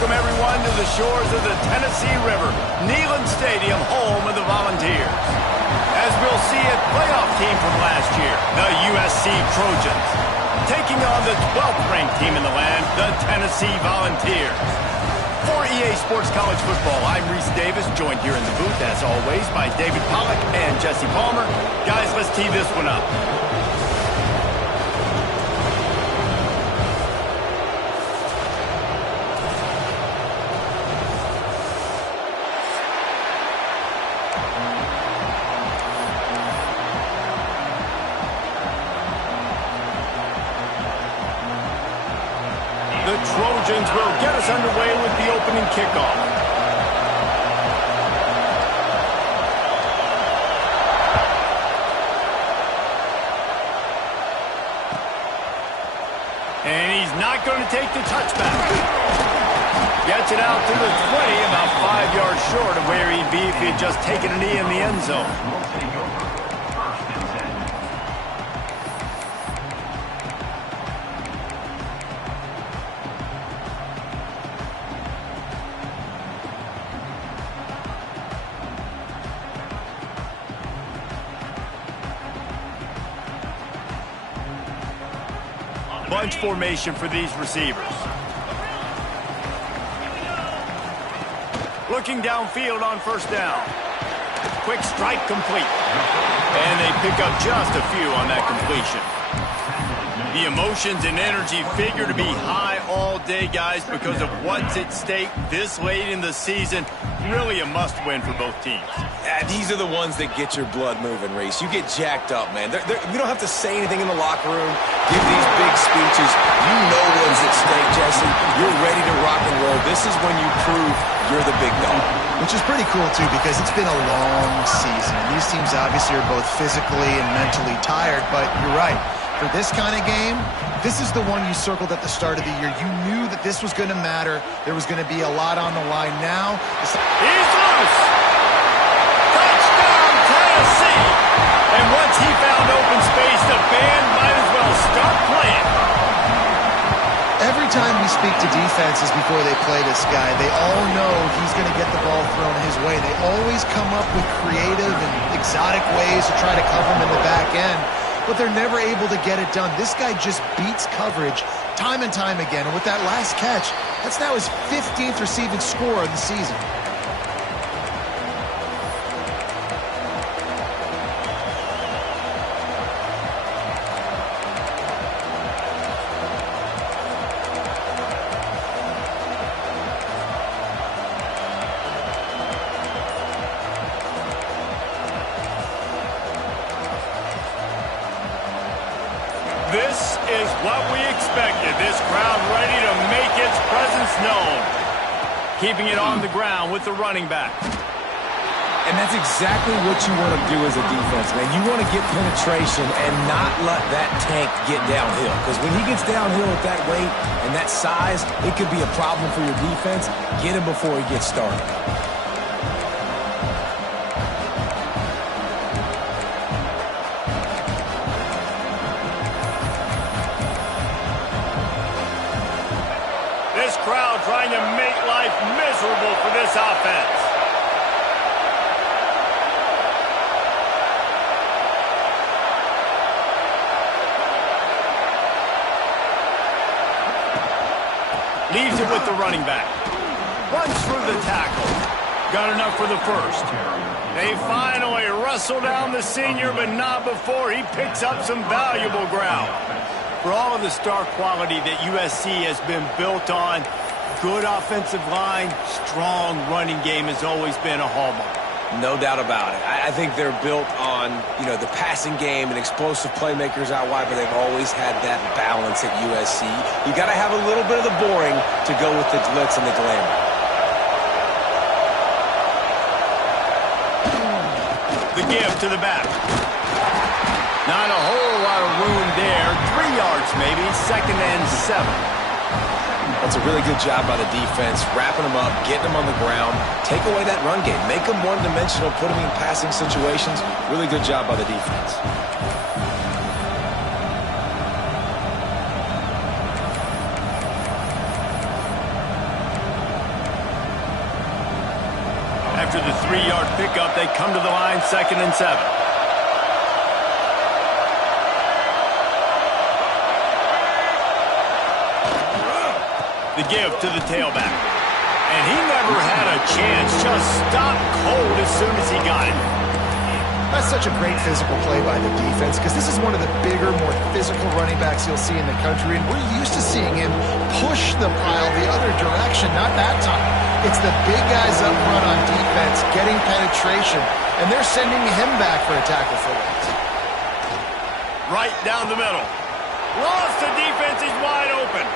welcome everyone to the shores of the Tennessee River, Neyland Stadium, home of the Volunteers. As we'll see, a playoff team from last year, the USC Trojans, taking on the 12th ranked team in the land, the Tennessee Volunteers. For EA Sports College Football, I'm Reese Davis, joined here in the booth, as always, by David Pollack and Jesse Palmer. Guys, let's tee this one up. The Trojans will get us underway with the opening kickoff. And he's not going to take the touchback. Gets it out to the 20, about 5 yards short of where he'd be if he had just taken a knee in the end zone. Bunch formation for these receivers. Looking downfield on first down. Quick strike complete. And they pick up just a few on that completion. The emotions and energy figure to be high all day, guys, because of what's at stake this late in the season. Really a must-win for both teams. These are the ones that get your blood moving, Reese. You get jacked up, man. We don't have to say anything in the locker room, give these big speeches. You know what's at stake, Jesse. You're ready to rock and roll. This is when you prove you're the big dog. Which is pretty cool, too, because it's been a long season. These teams obviously are both physically and mentally tired, but you're right. For this kind of game, this is the one you circled at the start of the year. You knew that this was going to matter. There was going to be a lot on the line. Now, he's loose! Touchdown, Tennessee! And once he found open space, the band might as well start playing. Every time we speak to defenses before they play this guy, they all know he's going to get the ball thrown his way. They always come up with creative and exotic ways to try to cover him in the back end, but they're never able to get it done. This guy just beats coverage time and time again. And with that last catch, that's now his 15th receiving score of the season. This is what we expected. This crowd ready to make its presence known. Keeping it on the ground with the running back. And that's exactly what you want to do as a defense, man. You want to get penetration and not let that tank get downhill. Because when he gets downhill with that weight and that size, it could be a problem for your defense. Get him before he gets started. This crowd trying to make life miserable for this offense. Leaves it with the running back. Runs through the tackle. Got enough for the first. They finally wrestle down the senior, but not before he picks up some valuable ground. For all of the star quality that USC has been built on, good offensive line, strong running game has always been a hallmark. No doubt about it. I think they're built on, the passing game and explosive playmakers out wide, but they've always had that balance at USC. You got to have a little bit of the boring to go with the glitz and the glamour. The give to the back. Not a whole lot of room there. 3 yards maybe, 2nd and 7. That's a really good job by the defense, wrapping them up, getting them on the ground, take away that run game, make them one-dimensional, put them in passing situations. Really good job by the defense. After the 3-yard pickup, they come to the line 2nd and 7. The give to the tailback. And he never had a chance. Just stopped cold as soon as he got it. That's such a great physical play by the defense because this is one of the bigger, more physical running backs you'll see in the country, and we're used to seeing him push the pile the other direction. Not that time. It's the big guys up front on defense getting penetration, and they're sending him back for a tackle for loss. Right down the middle. Lost, the defense is wide open.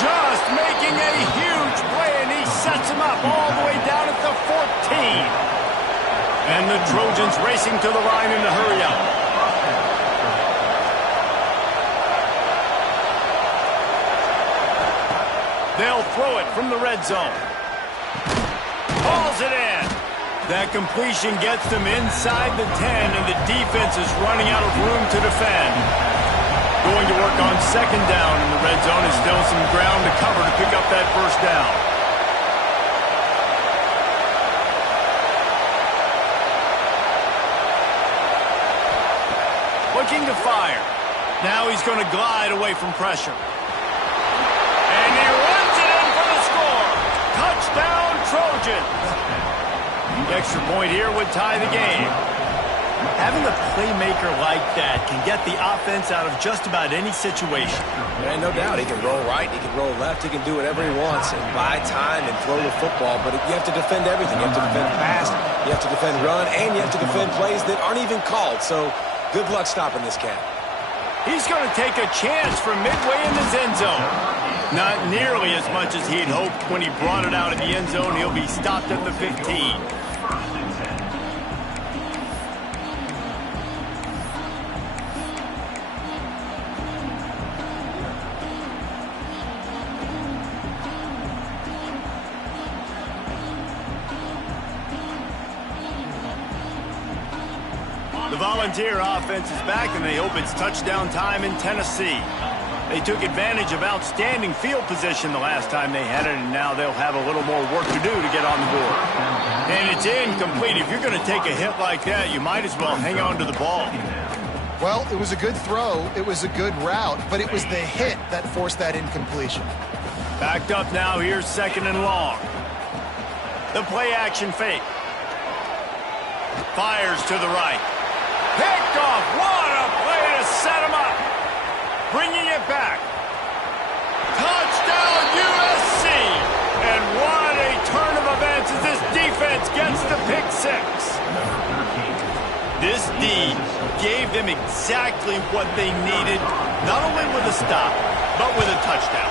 Just making a huge play, and he sets him up all the way down at the 14. And the Trojans racing to the line in the hurry-up. They'll throw it from the red zone. Hauls it in. That completion gets them inside the 10, and the defense is running out of room to defend. Going to work on 2nd down in the red zone. Is still some ground to cover to pick up that 1st down. Looking to fire. Now he's going to glide away from pressure. And he runs it in for the score. Touchdown, Trojans. The extra point here would tie the game. Having a playmaker like that can get the offense out of just about any situation. And no doubt, he can roll right, he can roll left, he can do whatever he wants and buy time and throw the football, but you have to defend everything. You have to defend pass, you have to defend run, and you have to defend plays that aren't even called. So good luck stopping this cat. He's going to take a chance from midway in his end zone. Not nearly as much as he'd hoped when he brought it out of the end zone. He'll be stopped at the 15. The Volunteer offense is back, and they hope it's touchdown time in Tennessee. They took advantage of outstanding field position the last time they had it, and now they'll have a little more work to do to get on the board. And it's incomplete. If you're going to take a hit like that, you might as well hang on to the ball. Well, it was a good throw. It was a good route, but it was the hit that forced that incompletion. Backed up now. Here's 2nd and long. The play-action fake. Fires to the right. Picked off. What a play to set him up. Bringing it back. Touchdown, USC. And what a turn of events as this defense gets the pick 6. This D gave them exactly what they needed, not only with a stop, but with a touchdown.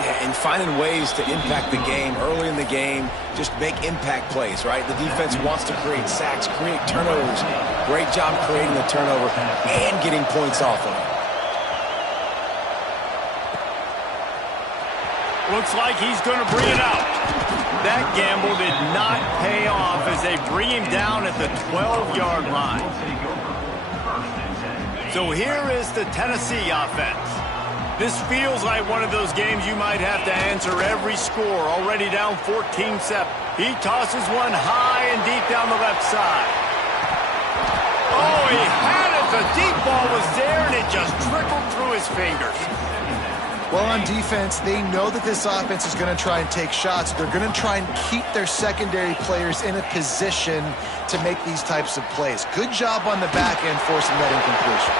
Yeah, and finding ways to impact the game early in the game, just make impact plays, right? The defense wants to create sacks, create turnovers. Great job creating the turnover and getting points off of it. Looks like he's going to bring it out. That gamble did not pay off as they bring him down at the 12-yard line. So here is the Tennessee offense. This feels like one of those games you might have to answer every score. Already down 14-7. He tosses one high and deep down the left side. Oh, he had it. The deep ball was there, and it just trickled through his fingers. Well, on defense, they know that this offense is going to try and take shots. They're going to try and keep their secondary players in a position to make these types of plays. Good job on the back end forcing that incompletion.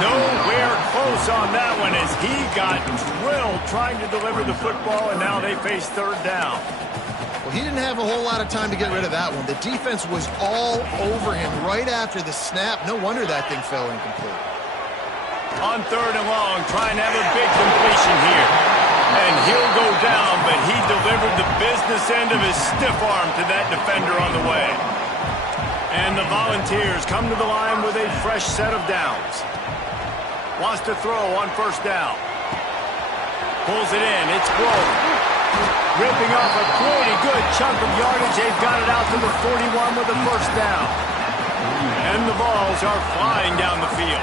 Nowhere close on that one as he got drilled trying to deliver the football, and now they face 3rd down. Well, he didn't have a whole lot of time to get rid of that one. The defense was all over him right after the snap. No wonder that thing fell incomplete. On 3rd and long, trying to have a big completion here. And he'll go down, but he delivered the business end of his stiff arm to that defender on the way. And the Volunteers come to the line with a fresh set of downs. Wants to throw on 1st down. Pulls it in. It's Grove. Ripping off a pretty good chunk of yardage. They've got it out to the 41 with the 1st down. And the balls are flying down the field.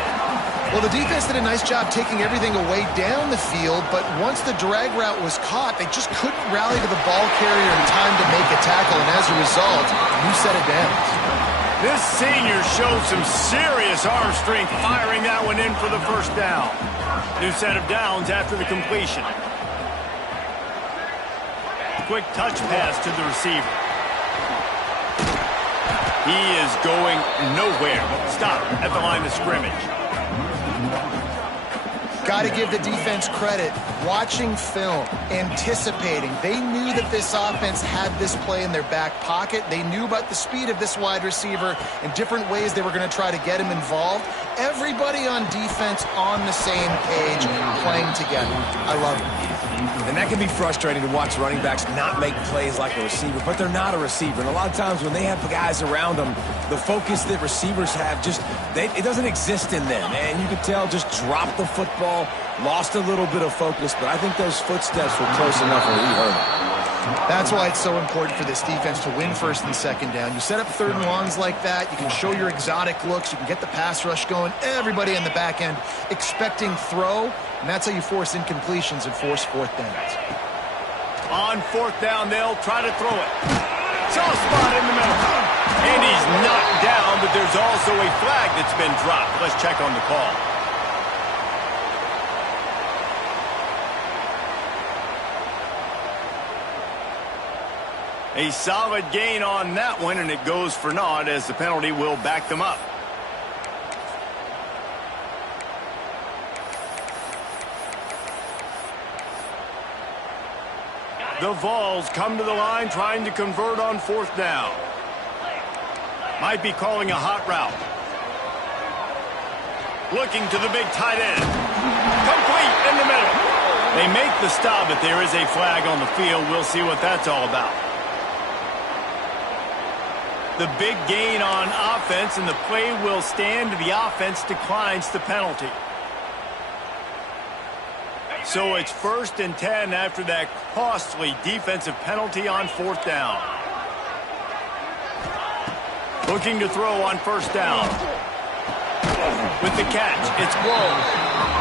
Well, the defense did a nice job taking everything away down the field, but once the drag route was caught, they just couldn't rally to the ball carrier in time to make a tackle, and as a result, new set of downs. This senior showed some serious arm strength firing that one in for the first down. New set of downs after the completion. Quick touch pass to the receiver. He is going nowhere. Stop at the line of scrimmage. Got to give the defense credit. Watching film, anticipating. They knew that this offense had this play in their back pocket. They knew about the speed of this wide receiver and different ways they were going to try to get him involved. Everybody on defense on the same page, playing together. I love it. And that can be frustrating to watch running backs not make plays like a receiver, but they're not a receiver. And a lot of times when they have guys around them, the focus that receivers have it doesn't exist in them. And you can tell just dropped the football, lost a little bit of focus, but I think those footsteps were close enough where he heard it. That's why it's so important for this defense to win first and second down. You set up third and longs like that, you can show your exotic looks, you can get the pass rush going, everybody in the back end expecting throw, and that's how you force incompletions and force fourth downs. On fourth down, they'll try to throw it. Soft spot in the middle. And he's knocked down, but there's also a flag that's been dropped. Let's check on the call. A solid gain on that one, and it goes for naught as the penalty will back them up. The Vols come to the line trying to convert on fourth down. Might be calling a hot route. Looking to the big tight end. Complete in the middle. They make the stop, but there is a flag on the field. We'll see what that's all about. The big gain on offense, and the play will stand. The offense declines the penalty. So it's 1st and 10 after that costly defensive penalty on fourth down. Looking to throw on first down. With the catch, it's Woe.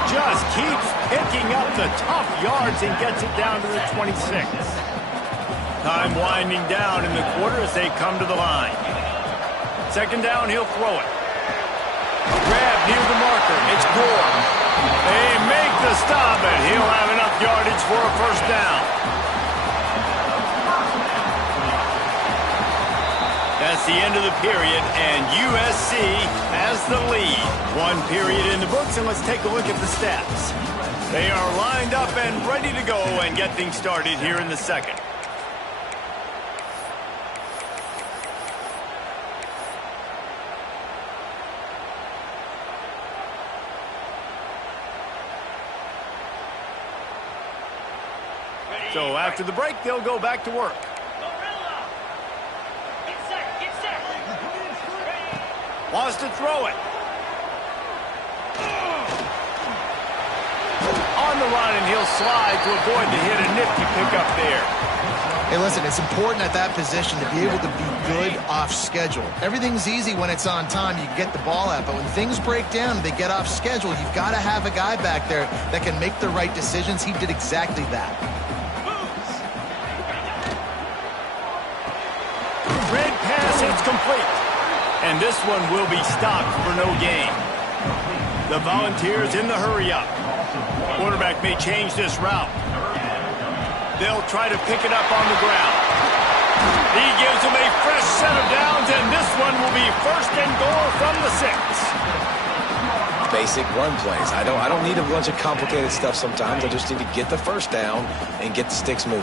Just keeps picking up the tough yards and gets it down to the 26. Time winding down in the quarter as they come to the line. Second down, he'll throw it. Grab near the marker. It's Gore. They make the stop, and he'll have enough yardage for a first down. That's the end of the period, and USC has the lead. One period in the books, and let's take a look at the stats. They are lined up and ready to go and get things started here in the second. So after the break, they'll go back to work. Wants to throw it. On the run, and he'll slide to avoid the hit. A nifty pickup there. Hey, listen, it's important at that position to be able to be good off schedule. Everything's easy when it's on time. You can get the ball out. But when things break down and they get off schedule, you've got to have a guy back there that can make the right decisions. He did exactly that. Red pass, it's complete. And this one will be stopped for no gain. The Volunteers in the hurry-up. Quarterback may change this route. They'll try to pick it up on the ground. He gives them a fresh set of downs, and this one will be 1st and goal from the 6. Basic run plays. I don't need a bunch of complicated stuff sometimes. I just need to get the first down and get the sticks moving.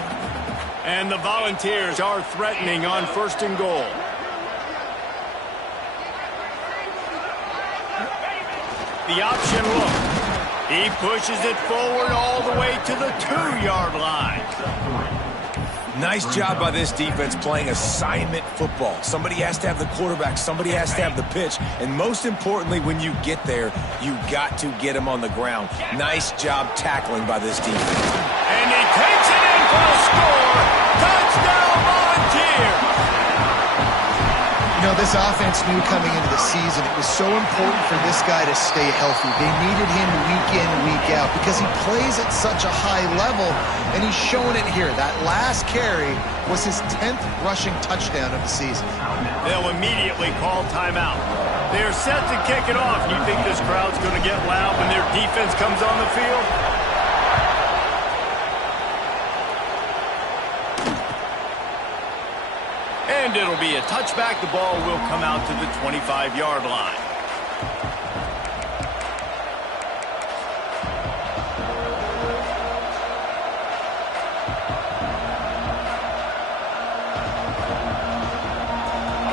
And the Volunteers are threatening on 1st and goal. The option look. He pushes it forward all the way to the 2-yard line. Nice job by this defense playing assignment football. Somebody has to have the quarterback. Somebody has to have the pitch. And most importantly, when you get there, you got to get him on the ground. Nice job tackling by this defense. And he takes it in for a score. Touchdown, Volunteers. You know, this offense knew coming into the season it was so important for this guy to stay healthy. They needed him week in, week out because he plays at such a high level, and he's showing it here. That last carry was his 10th rushing touchdown of the season. They'll immediately call timeout. They're set to kick it off. You think this crowd's going to get loud when their defense comes on the field? And it'll be a touchback. The ball will come out to the 25-yard line.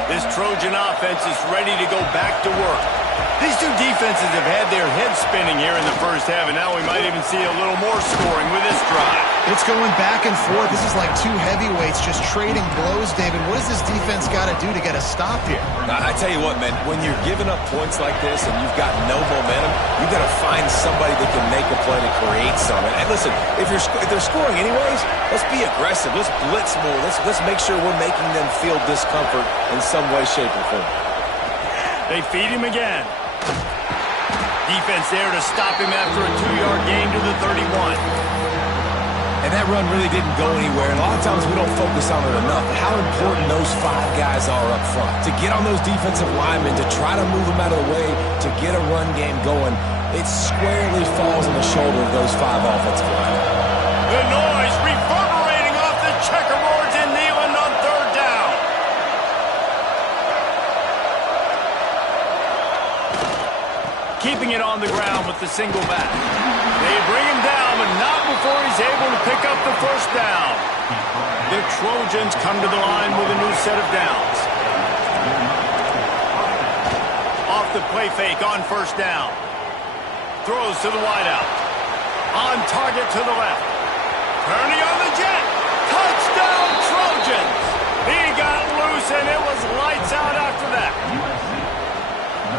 This Trojan offense is ready to go back to work. These two defenses have had their heads spinning here in the first half, and now we might even see a little more scoring with this drive. It's going back and forth. This is like two heavyweights just trading blows, David. What does this defense got to do to get a stop here? I tell you what, man, when you're giving up points like this and you've got no momentum, you got to find somebody that can make a play to create something. And listen, if they're scoring anyways, let's be aggressive. Let's blitz more. Let's make sure we're making them feel discomfort in some way, shape, or form. They feed him again. Defense there to stop him after a 2-yard gain to the 31. And that run really didn't go anywhere. And a lot of times we don't focus on it enough. How important those 5 guys are up front. To get on those defensive linemen, to try to move them out of the way, to get a run game going, it squarely falls on the shoulder of those 5 offensive linemen. The noise reverberating off the checkerboards in Neyland on 3rd down. Keeping it on the ground with the single back. They bring him down, but not before he's able to pick up the 1st down. The Trojans come to the line with a new set of downs. Off the play fake on 1st down. Throws to the wideout. On target to the left. Turning on the jet. Touchdown, Trojans! He got loose, and it was lights out after that.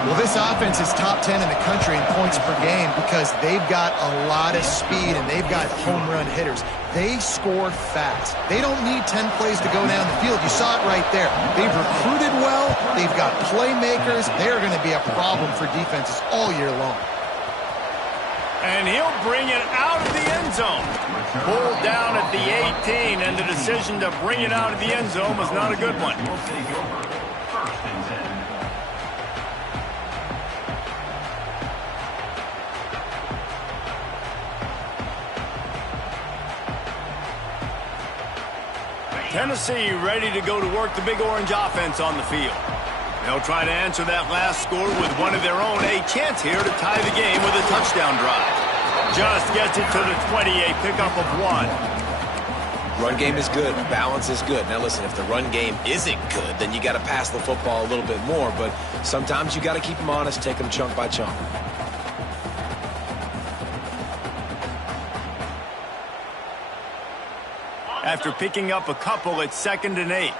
Well, this offense is top 10 in the country in points per game because they've got a lot of speed and they've got home run hitters. They score fast. They don't need 10 plays to go down the field. You saw it right there. They've recruited well. They've got playmakers. They're going to be a problem for defenses all year long. And he'll bring it out of the end zone. Pulled down at the 18, and the decision to bring it out of the end zone was not a good one. Tennessee ready to go to work the Big Orange offense on the field. They'll try to answer that last score with one of their own. A chance here to tie the game with a touchdown drive. Just gets it to the 20, a pickup of 1. Run game is good. Balance is good. Now, listen, if the run game isn't good, then you got to pass the football a little bit more. But sometimes you got to keep them honest, take them chunk by chunk. After picking up a couple, it's 2nd and 8.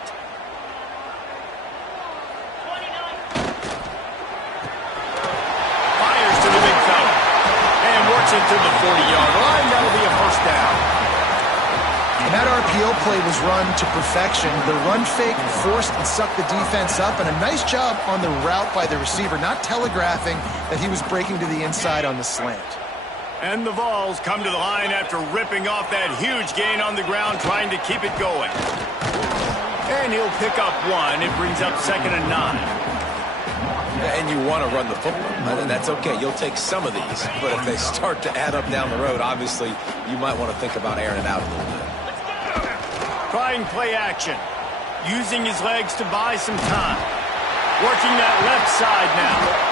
Fires to the big fella. And works it to the 40-yard line. That'll be a 1st down. And that RPO play was run to perfection. The run fake forced and sucked the defense up, and a nice job on the route by the receiver, not telegraphing that he was breaking to the inside on the slant. And the Vols come to the line after ripping off that huge gain on the ground, trying to keep it going. And he'll pick up 1. It brings up 2nd and 9. And you want to run the football, and that's okay. You'll take some of these, but if they start to add up down the road, obviously you might want to think about airing it out a little bit. Trying play action. Using his legs to buy some time. Working that left side now.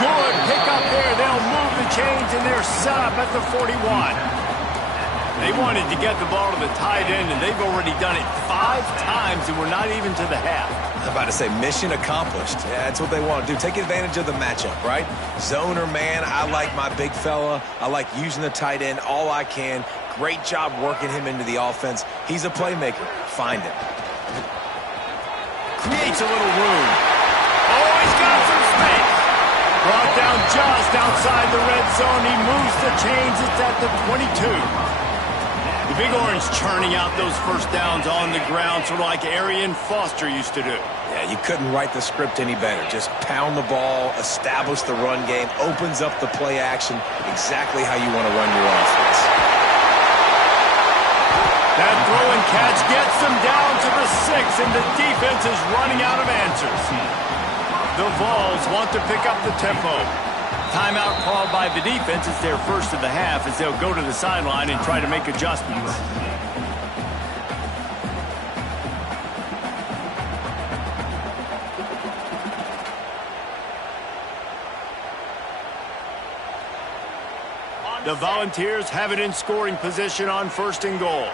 Good pick up there. They'll move the chains, and they're set up at the 41. They wanted to get the ball to the tight end, and they've already done it 5 times, and we're not even to the half. I'm about to say mission accomplished. Yeah, that's what they want to do. Take advantage of the matchup, right? Zone or man, I like my big fella. I like using the tight end all I can. Great job working him into the offense. He's a playmaker. Find him. Creates a little room. Oh, he's got some space. Brought down just outside the red zone. He moves the chains. It's at the 22. The Big Orange churning out those first downs on the ground, sort of like Arian Foster used to do. Yeah, you couldn't write the script any better. Just pound the ball, establish the run game, opens up the play action, exactly how you want to run your offense. That throw and catch gets them down to the 6, and the defense is running out of answers. The Vols want to pick up the tempo. Timeout called by the defense. It's their first of the half as they'll go to the sideline and try to make adjustments. The Volunteers have it in scoring position on 1st and goal.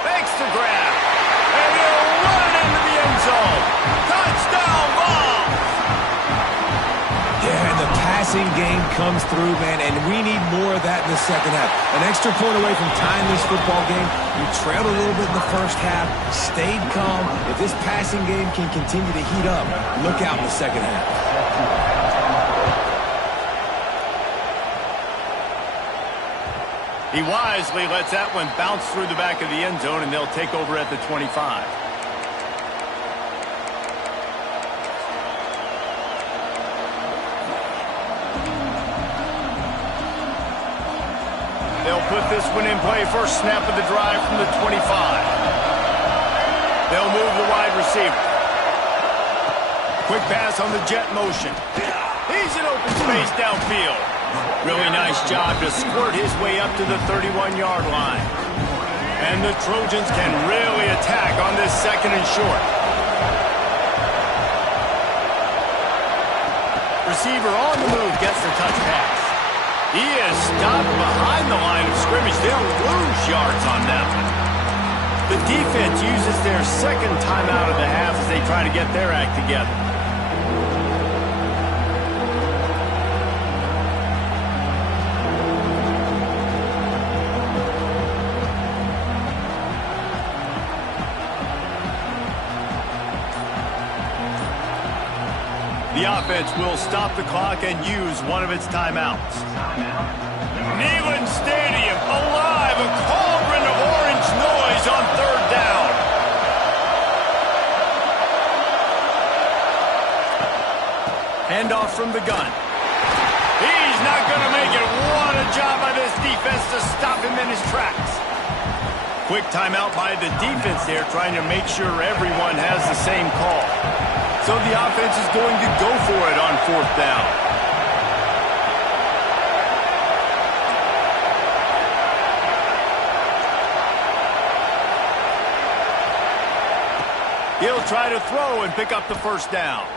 Fakes the grab, and he'll run it into the end zone. Touchdown, Vols! Yeah, and the passing game comes through, man, and we need more of that in the second half. An extra point away from tying this football game. You trailed a little bit in the first half, stayed calm. If this passing game can continue to heat up, look out in the second half. He wisely lets that one bounce through the back of the end zone, and they'll take over at the 25. They'll put this one in play. First snap of the drive from the 25. They'll move the wide receiver. Quick pass on the jet motion. He's in open space downfield. Really nice job to squirt his way up to the 31-yard line. And the Trojans can really attack on this 2nd and short. Receiver on the move gets the touch pass. He is stopped behind the line of scrimmage. They'll lose yards on that one. The defense uses their 2nd timeout of the half as they try to get their act together. The offense will stop the clock and use one of its timeouts. Neyland Stadium alive, a cauldron of orange noise on 3rd down. Handoff from the gun. He's not going to make it. What a job by this defense to stop him in his tracks. Quick timeout by the defense there, trying to make sure everyone has the same call. So the offense is going to go for it on 4th down. He'll try to throw and pick up the 1st down.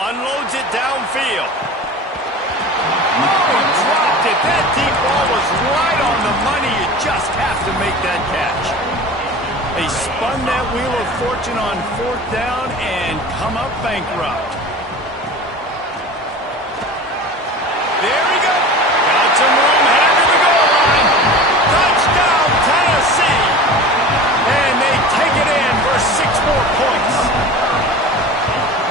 Unloads it downfield. Oh, he dropped it. That deep ball was right on the money. You just have to make that catch. They spun that wheel of fortune on 4th down and come up bankrupt. There we go. Got some room, headed to the goal line. Touchdown, Tennessee. And they take it in for 6 more points.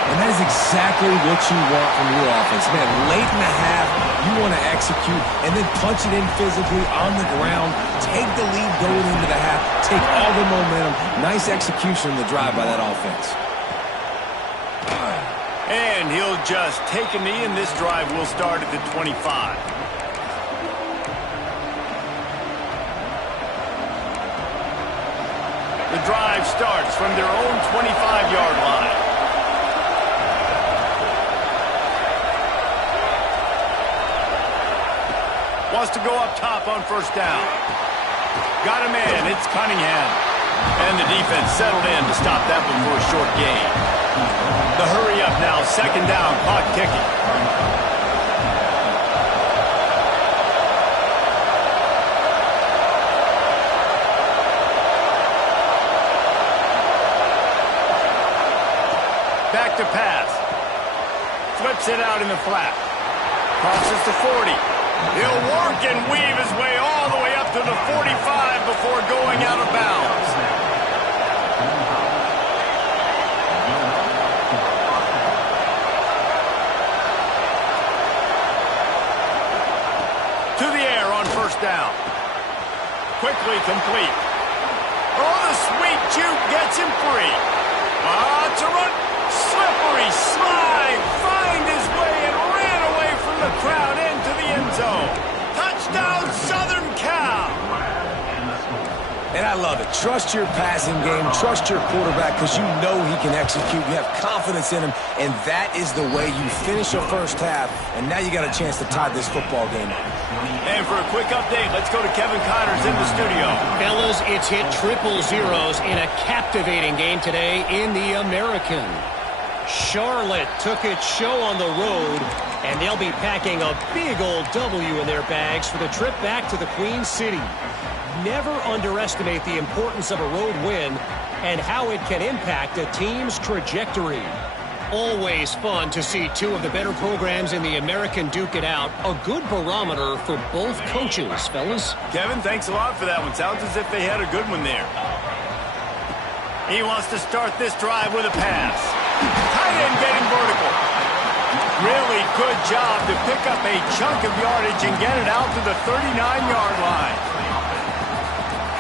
And that is exactly what you want from your offense. Man, late in the half, you want to execute and then punch it in physically on the ground. Take the lead going into the half. Take all the momentum. Nice execution on the drive by that offense. And he'll just take a knee, and this drive will start at the 25. The drive starts from their own 25-yard line. Wants to go up top on 1st down. Got a man. It's Cunningham. And the defense settled in to stop that one for a short gain. The hurry up now. 2nd down. Clock ticking. Back to pass. Flips it out in the flat. Crosses the 40. He'll work and weave his way all the way up to the 45 before going out of bounds. quickly complete. Oh, the sweet juke gets him free. To run. Slippery slide. Find his way and ran away from the crowd into the end zone. Touchdown, Southern Cal. And I love it. Trust your passing game. Trust your quarterback because you know he can execute. You have confidence in him, and that is the way you finish a first half. And now you got a chance to tie this football game up. And for a quick update, let's go to Kevin Connors in the studio. Fellas, it's hit triple zeros in a captivating game today in the American. Charlotte took its show on the road, and they'll be packing a big old W in their bags for the trip back to the Queen City. Never underestimate the importance of a road win and how it can impact a team's trajectory. Always fun to see two of the better programs in the American duke it out. A good barometer for both coaches, fellas. Kevin, thanks a lot for that one. Sounds as if they had a good one there. He wants to start this drive with a pass. Tight end getting vertical. Really good job to pick up a chunk of yardage and get it out to the 39-yard line.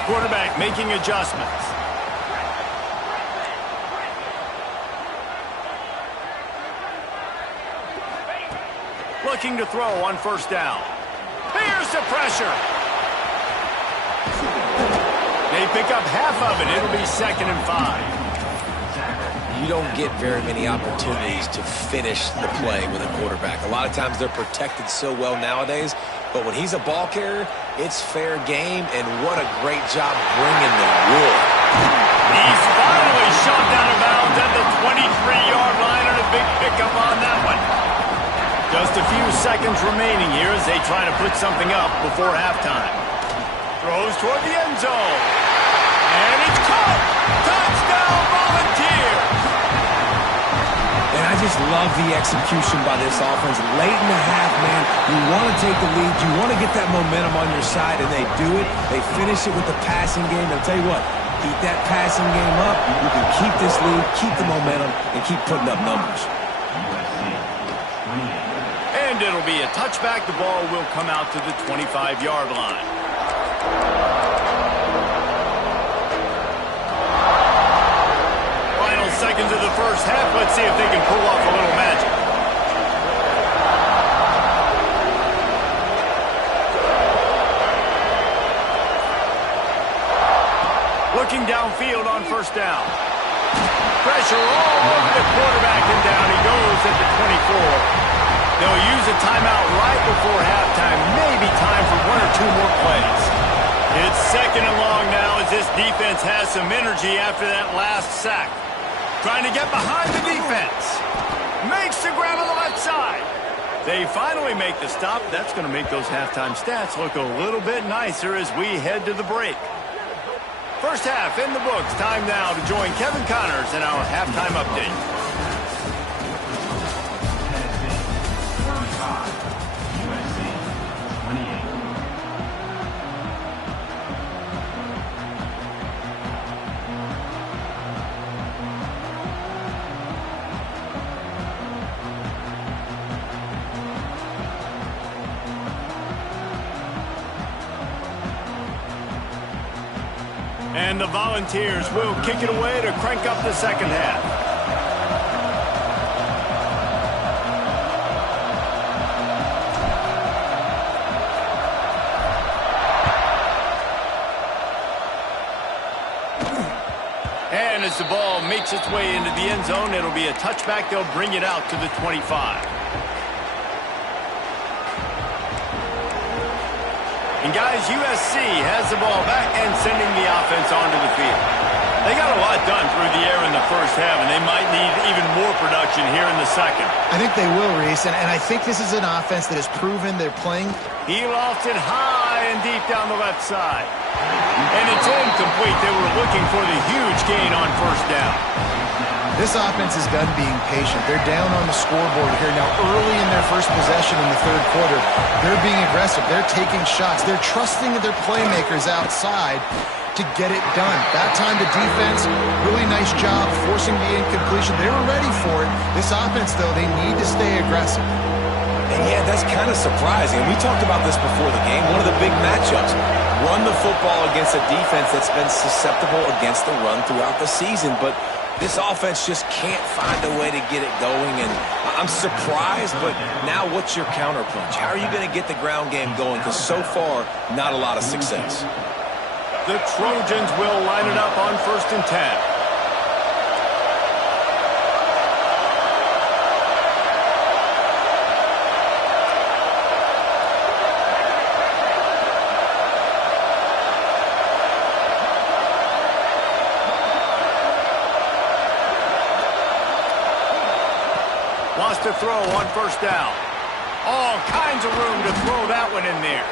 Quarterback making adjustments. Looking to throw on first down. Here's the pressure. They pick up half of it. It'll be 2nd and 5. You don't get very many opportunities to finish the play with a quarterback. A lot of times they're protected so well nowadays, but when he's a ball carrier, it's fair game, and what a great job bringing the wood. He's finally shoved out of bounds at the 23-yard line, and a big pickup on that one. Just a few seconds remaining here as they try to put something up before halftime. Throws toward the end zone. And it's caught! Touchdown, Volunteers! And I just love the execution by this offense. Late in the half, man, you want to take the lead. You want to get that momentum on your side, and they do it. They finish it with the passing game. I'll tell you what, keep that passing game up. You can keep this lead, keep the momentum, and keep putting up numbers. And it'll be a touchback. The ball will come out to the 25-yard line. Final seconds of the first half. Let's see if they can pull off a little magic. Looking downfield on first down. Pressure all over the quarterback, and down he goes at the 24. They'll use a timeout right before halftime. Maybe time for 1 or 2 more plays. It's 2nd and long now as this defense has some energy after that last sack. Trying to get behind the defense. Makes the grab on the left side. They finally make the stop. That's going to make those halftime stats look a little bit nicer as we head to the break. First half in the books. Time now to join Kevin Connors in our halftime update. And the Volunteers will kick it away to crank up the second half. And as the ball makes its way into the end zone, it'll be a touchback. They'll bring it out to the 25. And guys, USC has the ball back and sending the offense onto the field. They got a lot done through the air in the first half, and they might need even more production here in the second. I think they will, Reese, and I think this is an offense that has proven they're playing. He lofted high and deep down the left side. And it's incomplete. They were looking for the huge gain on first down. This offense is done being patient. They're down on the scoreboard here. Now, early in their first possession in the third quarter, they're being aggressive. They're taking shots. They're trusting their playmakers outside to get it done. That time the defense, really nice job forcing the incompletion. They were ready for it. This offense, though, they need to stay aggressive. And yeah, that's kind of surprising. We talked about this before the game. One of the big matchups. Run the football against a defense that's been susceptible against the run throughout the season. But this offense just can't find a way to get it going. And I'm surprised, but now what's your counterpunch? How are you going to get the ground game going? Because so far, not a lot of success. The Trojans will line it up on 1st and 10. Wants to throw on 1st down. All kinds of room to throw that one in there.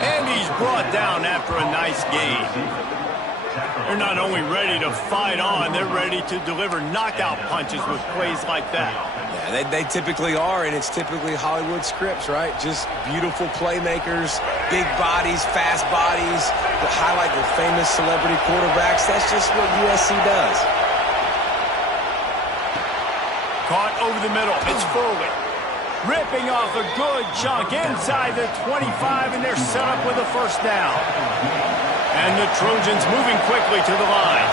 And he's brought down after a nice gain. They're not only ready to fight on, they're ready to deliver knockout punches with plays like that. Yeah, they typically are, and it's typically Hollywood scripts, right? Just beautiful playmakers, big bodies, fast bodies, that highlight the famous celebrity quarterbacks. That's just what USC does. Caught over the middle. It's Foley. Ripping off a good chunk inside the 25, and they're set up with a 1st down. And the Trojans moving quickly to the line.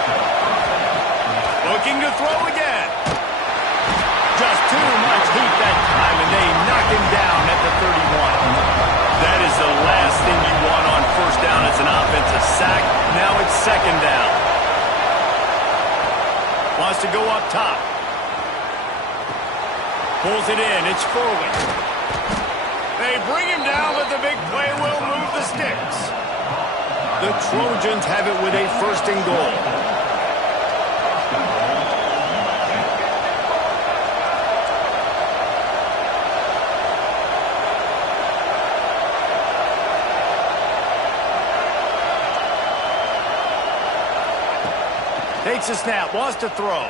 Looking to throw again. Just too much heat that time, and they knock him down at the 31. That is the last thing you want on 1st down as an offensive sack. Now it's 2nd down. Wants to go up top. Pulls it in. It's Foley. They bring him down, but the big play will move the sticks. The Trojans have it with a 1st and goal. Takes a snap. Wants to throw.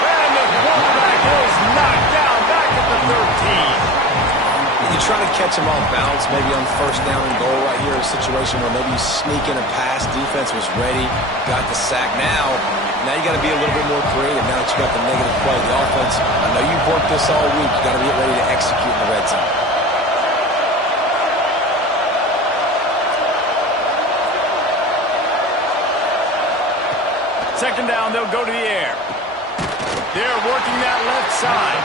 And the quarterback is knocked down back at the 13. You try to catch him off balance, maybe on 1st down and goal right here, a situation where maybe you sneak in a pass, defense was ready, got the sack. Now you got to be a little bit more creative now that you got the negative play. The offense, I know you've worked this all week, you got to get ready to execute in the red zone. Second down, they'll go to the air. They're working that left side.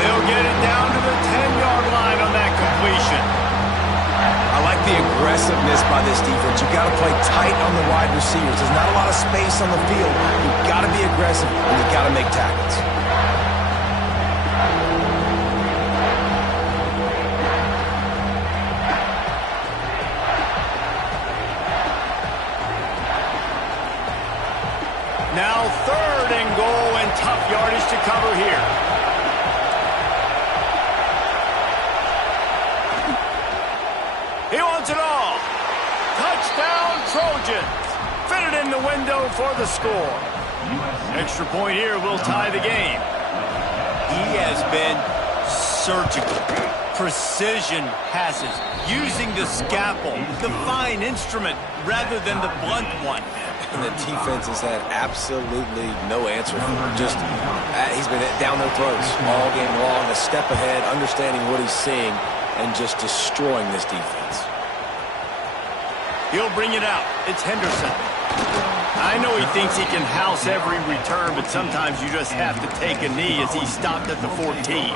They'll get it down to the 10-yard line on that completion. I like the aggressiveness by this defense. You've got to play tight on the wide receivers. There's not a lot of space on the field. You've got to be aggressive, and you've got to make tackles. Now 3rd and goal, and tough yardage to cover here. He wants it all. Touchdown, Trojans. Fitted in the window for the score. Extra point here will tie the game. He has been surgical. Precision passes, using the scalpel, the fine instrument, rather than the blunt one. And the defense has had absolutely no answer for him. Just, he's been down their throats all game long, a step ahead, understanding what he's seeing, and just destroying this defense. He'll bring it out. It's Henderson. I know he thinks he can house every return, but sometimes you just have to take a knee as he stopped at the 14.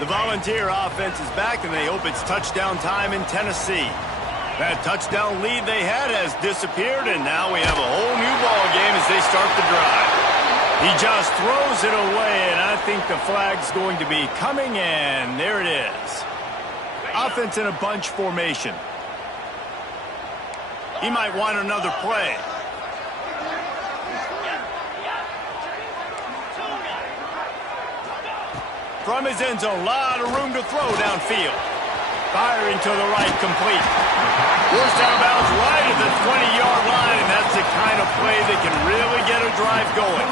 The Volunteer offense is back, and they hope it's touchdown time in Tennessee. That touchdown lead they had has disappeared, and now we have a whole new ball game as they start the drive. He just throws it away, and I think the flag's going to be coming, and there it is. Offense in a bunch formation. He might want another play. From his end zone, a lot of room to throw downfield. Firing to the right, complete. Forced out of bounds right at the 20-yard line, and that's the kind of play that can really get a drive going.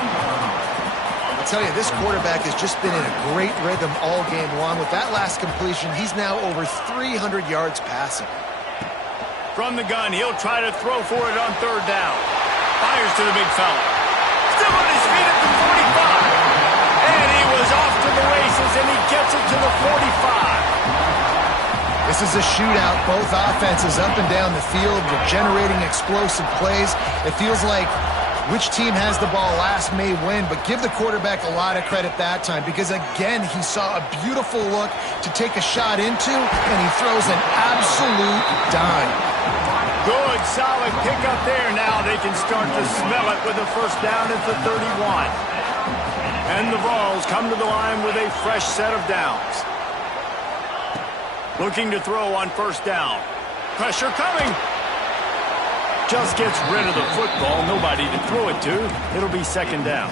I'll tell you, this quarterback has just been in a great rhythm all game long. With that last completion, he's now over 300 yards passing. From the gun, he'll try to throw for it on third down. Fires to the big fella. Still on his feet at the 45. And he was off to the races, and he gets it to the 45. This is a shootout. Both offenses up and down the field. They're generating explosive plays. It feels like which team has the ball last may win, but give the quarterback a lot of credit that time because, again, he saw a beautiful look to take a shot into, and he throws an absolute dime. Good, solid pickup there. Now they can start to smell it with a first down at the 31. And the Vols come to the line with a fresh set of downs. Looking to throw on first down. Pressure coming. Just gets rid of the football. Nobody to throw it to. It'll be second down.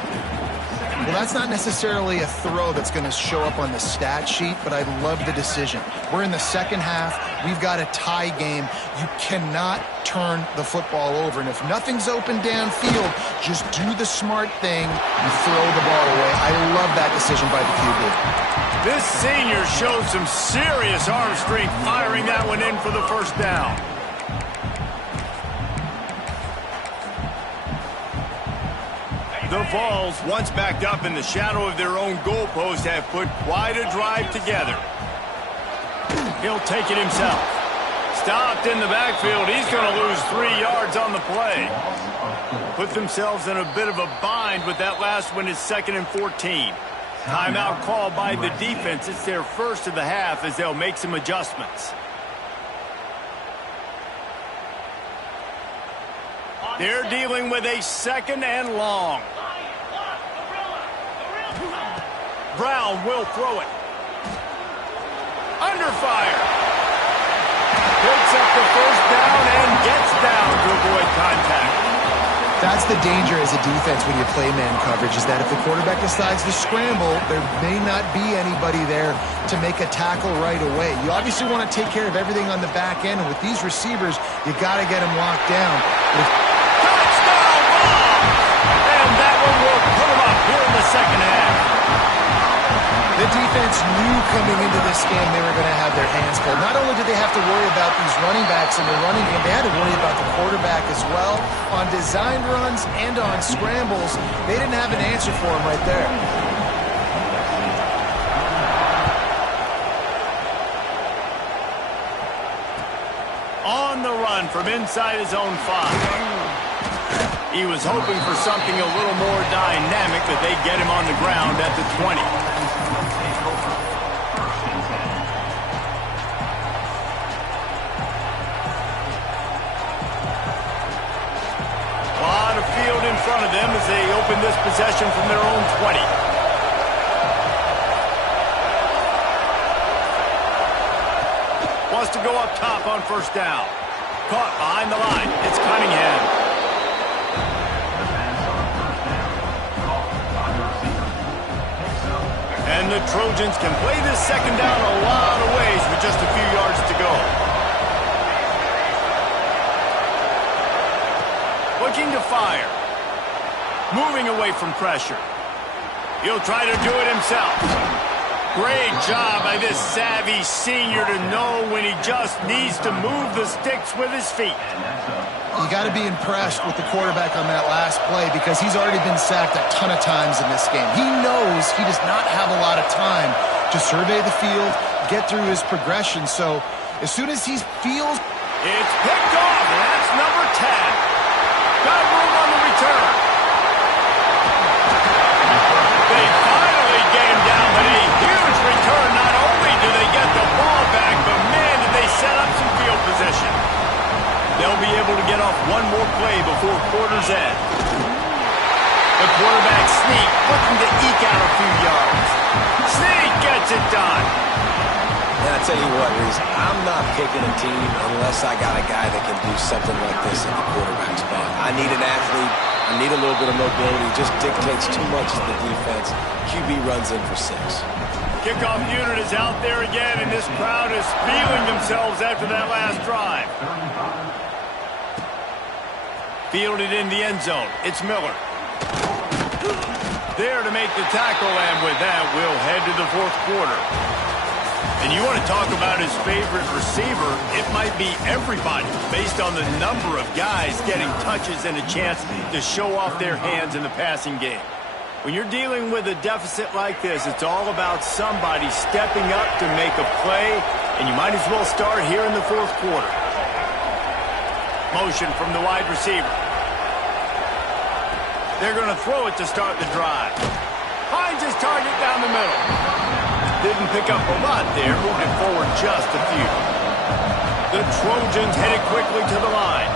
Well, that's not necessarily a throw that's going to show up on the stat sheet, but I love the decision. We're in the second half. We've got a tie game. You cannot turn the football over. And if nothing's open downfield, just do the smart thing and throw the ball away. I love that decision by the QB. This senior showed some serious arm strength firing that one in for the first down. The Vols, once backed up in the shadow of their own goalpost, have put quite a drive together. He'll take it himself. Stopped in the backfield. He's going to lose 3 yards on the play. Put themselves in a bit of a bind with that last one. Is 2nd and 14. Timeout called by the defense. It's their first of the half as they'll make some adjustments. They're dealing with a 2nd and long. Brown will throw it. Under fire. Picks up the first down and gets down to avoid contact. That's the danger as a defense when you play man coverage, is that if the quarterback decides to scramble, there may not be anybody there to make a tackle right away. You obviously want to take care of everything on the back end, and with these receivers, you got to get them locked down. Touchdown ball! And that one will put them up here in the second half. The defense knew coming into this game they were going to have their hands full. Not only did they have to worry about these running backs in the running game, they had to worry about the quarterback as well. On design runs and on scrambles, they didn't have an answer for him right there. On the run from inside his own 5. He was hoping for something a little more dynamic, but they get him on the ground at the 20. In front of them as they open this possession from their own 20. Wants to go up top on first down. Caught behind the line. It's Cunningham. And the Trojans can play this second down a lot of ways with just a few yards to go. Looking to fire. Moving away from pressure. He'll try to do it himself. Great job by this savvy senior to know when he just needs to move the sticks with his feet. You got to be impressed with the quarterback on that last play because he's already been sacked a ton of times in this game. He knows he does not have a lot of time to survey the field, get through his progression. So as soon as he feels... It's picked off, and that's number 10. Got room on the return. They finally get him down, but a huge return. Not only do they get the ball back, but man, did they set up some field position. They'll be able to get off one more play before quarter's end. The quarterback sneak, looking to eke out a few yards. Sneak gets it done. And I tell you what, Reese, I'm not picking a team unless I got a guy that can do something like this at the quarterback spot. I need an athlete. I need a little bit of mobility. Just dictates too much to the defense. QB runs in for 6. Kickoff unit is out there again, and this crowd is feeling themselves after that last drive. Fielded in the end zone. It's Miller. There to make the tackle, and with that, we'll head to the fourth quarter. And you want to talk about his favorite receiver, it might be everybody based on the number of guys getting touches and a chance to show off their hands in the passing game. When you're dealing with a deficit like this, it's all about somebody stepping up to make a play, and you might as well start here in the fourth quarter. Motion from the wide receiver. They're going to throw it to start the drive. Finds his target down the middle. Didn't pick up a lot there, moved it forward just a few. The Trojans headed quickly to the line.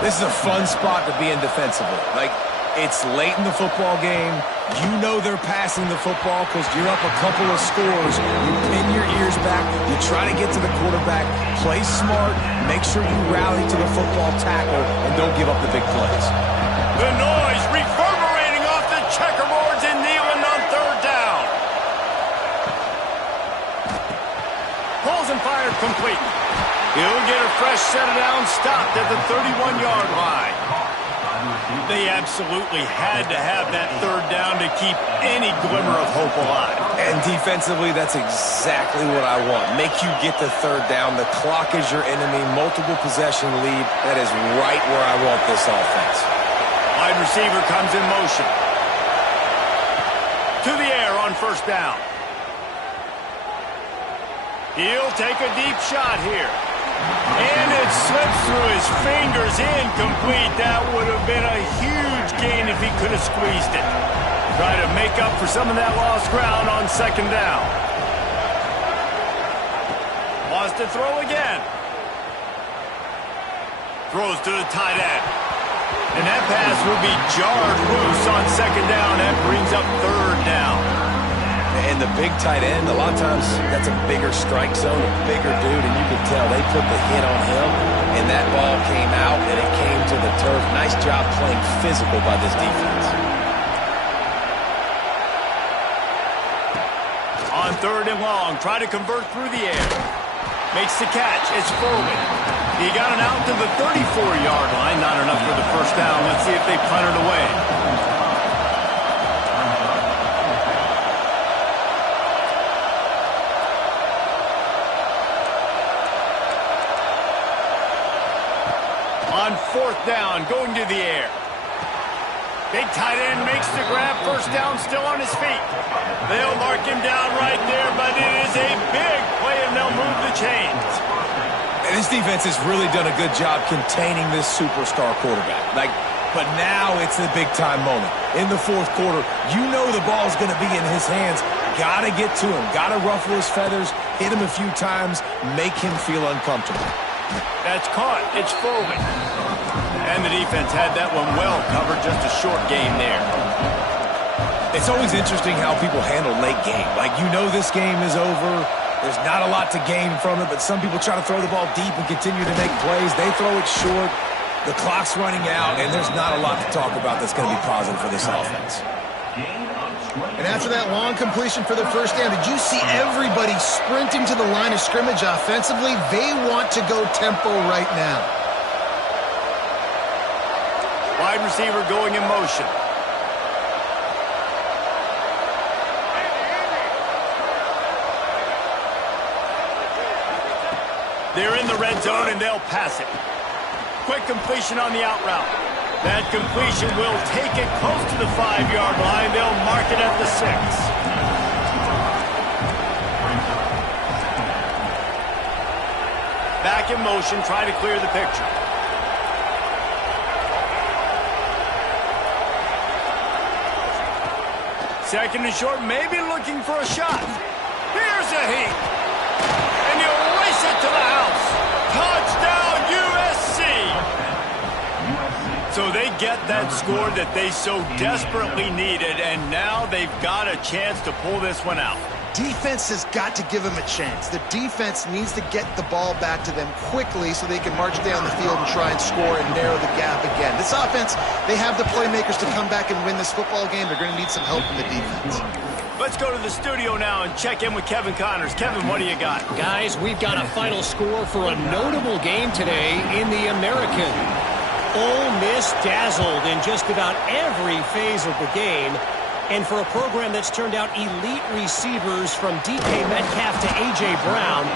This is a fun spot to be in defensively. Like, it's late in the football game. You know they're passing the football because you're up a couple of scores. You pin your ears back. You try to get to the quarterback. Play smart. Make sure you rally to the football tackle and don't give up the big plays. The noise reverberating off the checkerboards and Nealon on third down. Pulls and fired complete. He'll get a fresh set of downs stopped at the 31-yard line. They absolutely had to have that third down to keep any glimmer of hope alive. And defensively, that's exactly what I want. Make you get the third down. The clock is your enemy. Multiple possession lead. That is right where I want this offense. Wide receiver comes in motion. To the air on first down. He'll take a deep shot here. And it slips through his fingers, incomplete. That would have been a huge gain if he could have squeezed it. Try to make up for some of that lost ground on second down. Wants to throw again. Throws to the tight end. And that pass will be jarred loose on second down. That brings up third down. And the big tight end, a lot of times that's a bigger strike zone, a bigger dude, and you can tell they put the hit on him, and that ball came out, and it came to the turf. Nice job playing physical by this defense. On third and long, try to convert through the air. Makes the catch. It's Furley. He got it out to the 34-yard line. Not enough for the first down. Let's see if they punt it away. On fourth down, going to the air. Big tight end makes the grab. First down, still on his feet. They'll mark him down right there, but it is a big play, and they'll move the chains. And this defense has really done a good job containing this superstar quarterback. But now it's the big-time moment. In the fourth quarter, you know the ball's going to be in his hands. Got to get to him. Got to ruffle his feathers, hit him a few times, make him feel uncomfortable. That's caught. It's Foley. And the defense had that one well covered. Just a short game there. It's always interesting how people handle late game. You know this game is over. There's not a lot to gain from it, but some people try to throw the ball deep and continue to make plays. They throw it short. The clock's running out, and there's not a lot to talk about that's going to be positive for this offense. And after that long completion for the first down, did you see everybody sprinting to the line of scrimmage offensively? They want to go tempo right now. Wide receiver going in motion. They're in the red zone, and they'll pass it. Quick completion on the out route. That completion will take it close to the 5-yard line. They'll mark it at the 6. Back in motion, try to clear the picture. Second and short, maybe looking for a shot. Here's a heat. And you'll race it to the house. Touchdown, USC. So they get that score that they so desperately needed, and now they've got a chance to pull this one out. Defense has got to give them a chance. The defense needs to get the ball back to them quickly so they can march down the field and try and score and narrow the gap again. This offense, they have the playmakers to come back and win this football game. They're going to need some help from the defense. Let's go to the studio now and check in with Kevin Connors. Kevin, what do you got? Guys, we've got a final score for a notable game today in the American. Ole Miss dazzled in just about every phase of the game. And for a program that's turned out elite receivers from DK Metcalf to A.J. Brown,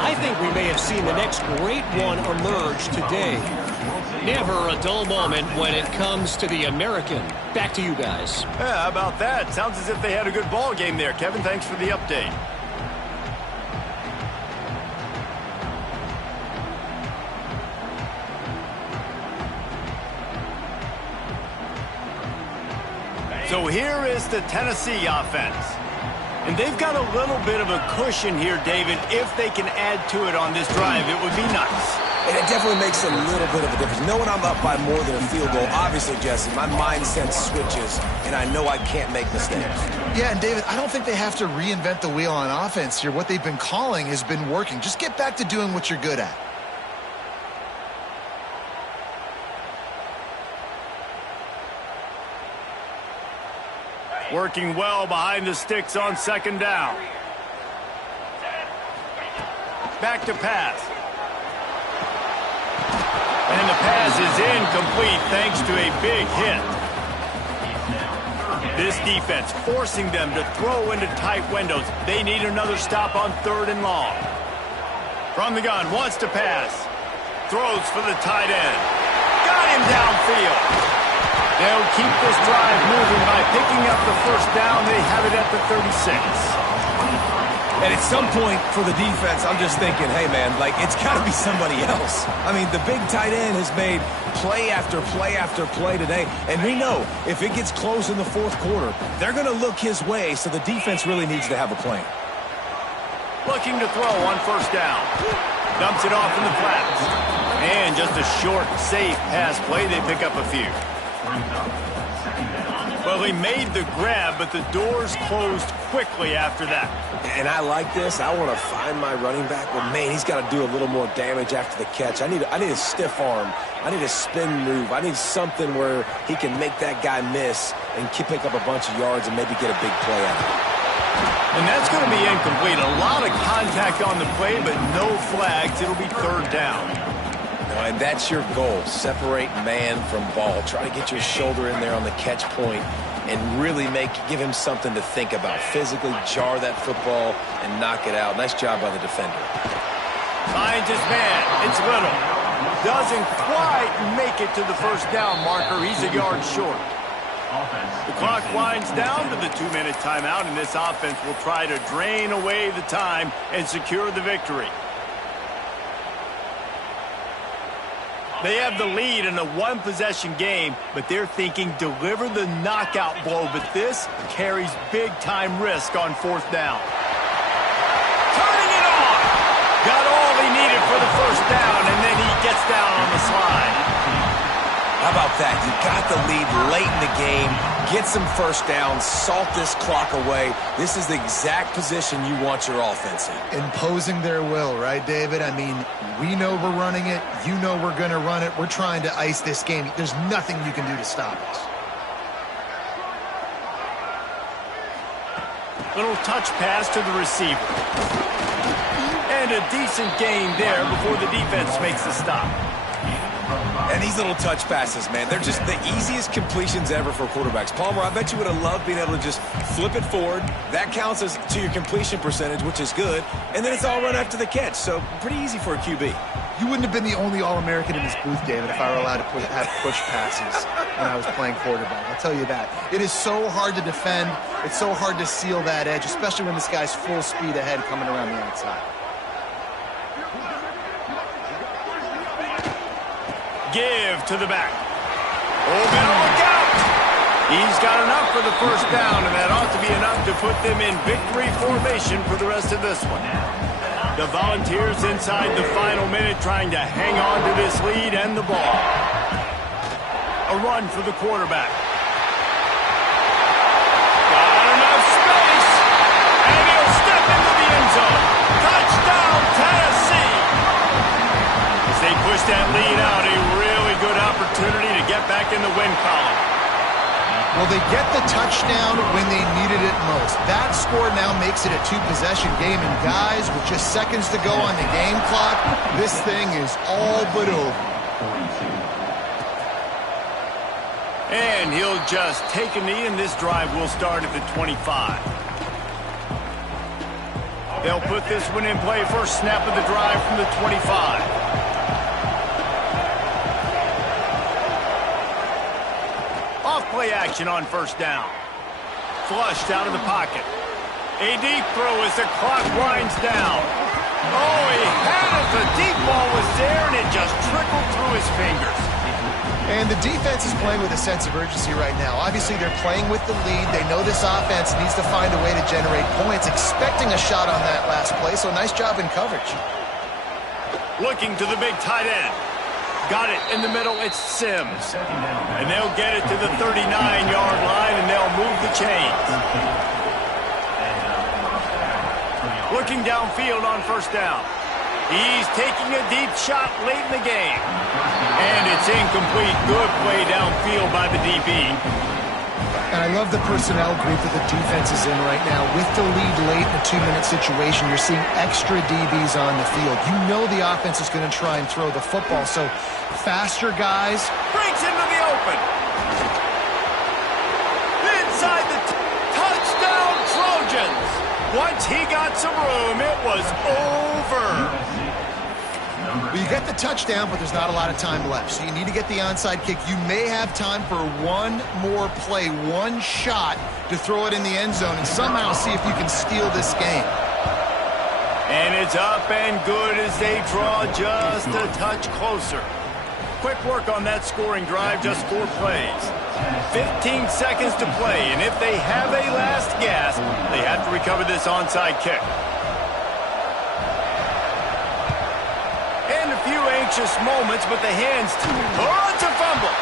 I think we may have seen the next great one emerge today. Never a dull moment when it comes to the American. Back to you guys. Yeah, how about that? Sounds as if they had a good ball game there. Kevin, thanks for the update. So here is the Tennessee offense. And they've got a little bit of a cushion here, David. If they can add to it on this drive, it would be nice. And it definitely makes a little bit of a difference. Knowing I'm up by more than a field goal, obviously, Jesse, my mindset switches, and I know I can't make mistakes. Yeah, and David, I don't think they have to reinvent the wheel on offense here. What they've been calling has been working. Just get back to doing what you're good at. Working well behind the sticks on second down. Back to pass. And the pass is incomplete thanks to a big hit. This defense forcing them to throw into tight windows. They need another stop on 3rd and long. From the gun, wants to pass. Throws for the tight end. Got him downfield. They'll keep this drive moving by picking up the first down. They have it at the 36. And at some point for the defense, I'm just thinking, hey, man, like, it's got to be somebody else. I mean, the big tight end has made play after play after play today. And we know if it gets close in the 4th quarter, they're going to look his way, so the defense really needs to have a plan. Looking to throw on 1st down. Dumps it off in the flats. And just a short, safe pass play. They pick up a few. Well, he made the grab, but the doors closed quickly after that. And I like this. I want to find my running back, but, man, he's got to do a little more damage after the catch. I need a stiff arm. I need a spin move. I need something where he can make that guy miss and pick up a bunch of yards and maybe get a big play out of it. And that's going to be incomplete. A lot of contact on the play, but no flags. It'll be 3rd down. And that's your goal. Separate man from ball. Try to get your shoulder in there on the catch point and really give him something to think about. Physically jar that football and knock it out. Nice job by the defender. Finds his man. It's Little. Doesn't quite make it to the 1st down marker. He's a yard short. The clock winds down to the 2-minute timeout, and this offense will try to drain away the time and secure the victory. They have the lead in a 1-possession game, but they're thinking deliver the knockout blow, but this carries big-time risk on 4th down. Turning it on! Got all he needed for the 1st down, and then he gets down on the slide. How about that? You got the lead late in the game, get some 1st down, salt this clock away. This is the exact position you want your offense in. Imposing their will, right, David? I mean, we know we're running it. You know we're going to run it. We're trying to ice this game. There's nothing you can do to stop us. Little touch pass to the receiver. And a decent gain there before the defense makes the stop. And these little touch passes, man, they're just the easiest completions ever for quarterbacks. Palmer, I bet you would have loved being able to just flip it forward. That counts as to your completion percentage, which is good. And then it's all run after the catch, so pretty easy for a QB. You wouldn't have been the only All-American in this booth, David, if I were allowed to have push passes when I was playing quarterback. I'll tell you that. It is so hard to defend. It's so hard to seal that edge, especially when this guy's full speed ahead coming around the outside. Give to the back. Oh, better look out. He's got enough for the 1st down, and that ought to be enough to put them in victory formation for the rest of this one. The Volunteers inside the final minute trying to hang on to this lead and the ball. A run for the quarterback. Got enough space, and he'll step into the end zone. Touchdown, Tennessee. As they push that lead out, a really good opportunity to get back in the win column. Well, they get the touchdown when they needed it most. That score now makes it a 2-possession game, and guys, with just seconds to go on the game clock, this thing is all but over. And he'll just take a knee, and this drive will start at the 25. They'll put this one in play. First snap of the drive from the 25. Off-play action on first down. Flushed out of the pocket. A deep throw as the clock winds down. Oh, he had it. The deep ball was there, and it just trickled through his fingers. And the defense is playing with a sense of urgency right now. Obviously, they're playing with the lead. They know this offense needs to find a way to generate points, expecting a shot on that last play, so nice job in coverage. Looking to the big tight end. Got it in the middle. It's Sims. And they'll get it to the 39-yard line, and they'll move the chains. Looking downfield on first down. He's taking a deep shot late in the game. And it's incomplete. Good play downfield by the DB. And I love the personnel group that the defense is in right now. With the lead late in a 2-minute situation, you're seeing extra DBs on the field. You know the offense is going to try and throw the football. So faster guys. Breaks into the open. Inside the touchdown Trojans. Once he got some room, it was over. Well, you get the touchdown, but there's not a lot of time left. So you need to get the onside kick. You may have time for one more play, one shot to throw it in the end zone and somehow see if you can steal this game. And it's up and good as they draw just a touch closer. Quick work on that scoring drive, just 4 plays. 15 seconds to play, and if they have a last gasp, they have to recover this onside kick. And a few anxious moments, but the hands, oh, it's a fumble.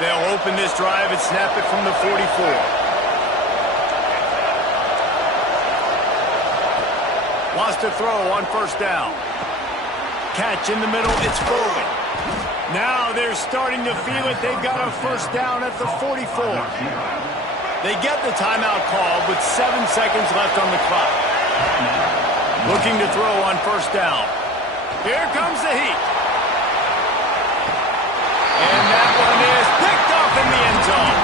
They'll open this drive and snap it from the 44. Wants to throw on first down. Catch in the middle, it's Foley. Now they're starting to feel it. They've got a first down at the 44. They get the timeout called with 7 seconds left on the clock. Looking to throw on first down. Here comes the heat. And that one is picked up in the end zone.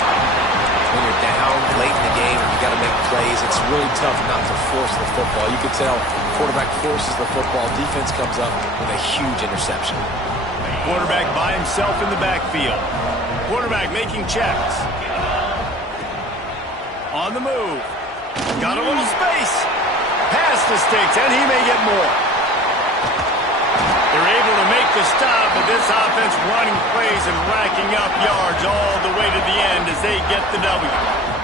When you're down late in the game and you got to make plays, it's really tough not to force the football. You can tell quarterback forces the football. Defense comes up with a huge interception. Quarterback by himself in the backfield. Quarterback making checks. On the move. Got a little space. Pass the sticks, and he may get more. They're able to make the stop, but this offense running plays and racking up yards all the way to the end as they get the W.